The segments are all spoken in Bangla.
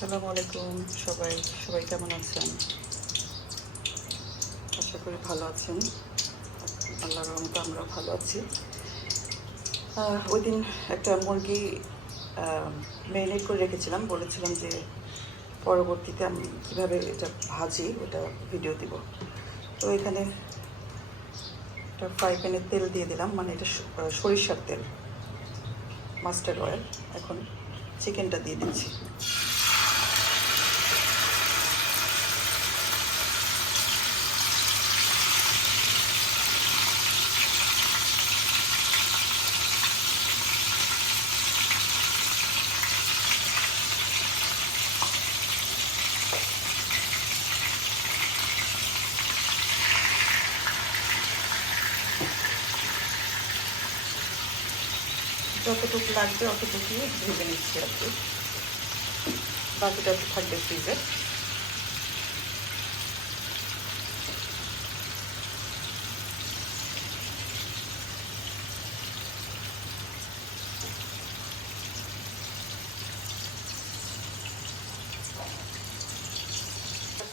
আসসালামু আলাইকুম সবাই সবাই কেমন আছেন? আশা করি ভালো আছেন। আল্লাহর রহমতে আমরা ভালো আছি। ওই দিন একটা মুরগি ম্যারিনেট করে রেখেছিলাম, বলেছিলাম যে পরবর্তীতে আমি কীভাবে এটা ভাজি ওটা ভিডিও দিব। তো এখানে একটা ফ্রাই প্যানে তেল দিয়ে দিলাম, মানে এটা সরিষার তেল, মাস্টার্ড অয়েল। এখন চিকেনটা দিয়ে দিচ্ছি। যতটুকু লাগবে অতটুকুই ভেজে নিচ্ছি আর কি, বাকিটা থাকবে ফ্রিজে।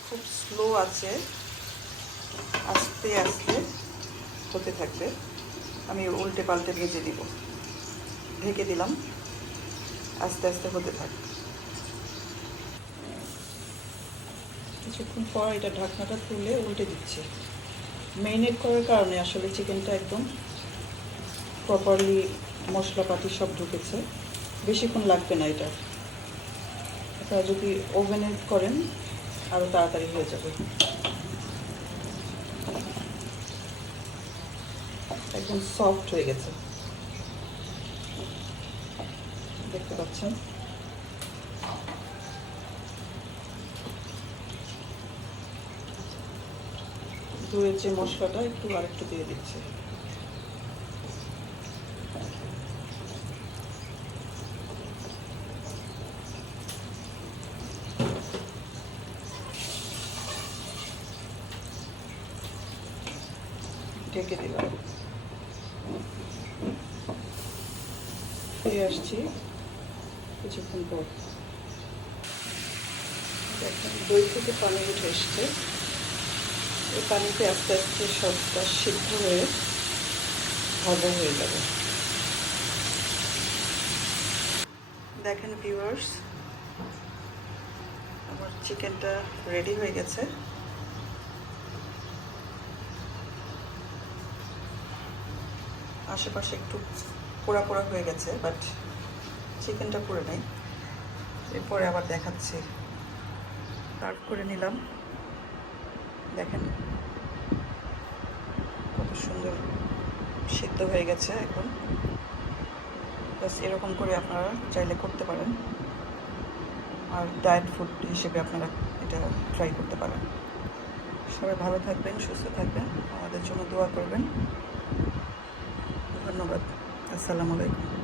খুব স্লো আছে, আস্তে আস্তে হতে থাকবে। আমি উল্টে পাল্টে ভেজে দিব, ঢেকে দিলাম, আস্তে আস্তে হতে থাকবে। কিছুক্ষণ পর এটা ঢাকনাটা তুলে উল্টে দিচ্ছি। ম্যারিনেট করার কারণে আসলে চিকেনটা একদম প্রপারলি মশলাপাতি সব ঢুকেছে, বেশিক্ষণ লাগবে না। এটা আপনারা যদি ওভেনে করেন আরও তাড়াতাড়ি হয়ে যাবে। একদম সফট হয়ে গেছে, দেখতে পাচ্ছেন। দইয়ের যে মশলাটা আরেকটু দিয়ে দিচ্ছি। ঢেকে দিলাম, ফিরে আসছি কিছুক্ষণ পর। দেখেন দই থেকে পানি উঠে এসছে। এই পানিতে আস্তে আস্তে সবটা সিদ্ধ হয়ে ভাজা হয়ে যাবে। দেখেন ভিউয়ার্স, আমার চিকেনটা রেডি হয়ে গেছে। আশেপাশে একটু পোড়া পোড়া হয়ে গেছে, বাট চিকেনটা পুড়ে নেই। এরপরে আবার দেখাচ্ছি। সার্ভ করে নিলাম, দেখেন কত সুন্দর সিদ্ধ হয়ে গেছে। এখন বাস এরকম করে আপনারা চাইলে করতে পারেন, আর ডায়েট ফুড হিসেবে আপনারা এটা ট্রাই করতে পারেন। সবাই ভালো থাকবেন, সুস্থ থাকবেন, আমাদের জন্য দোয়া করবেন। ধন্যবাদ। আসসালামু আলাইকুম।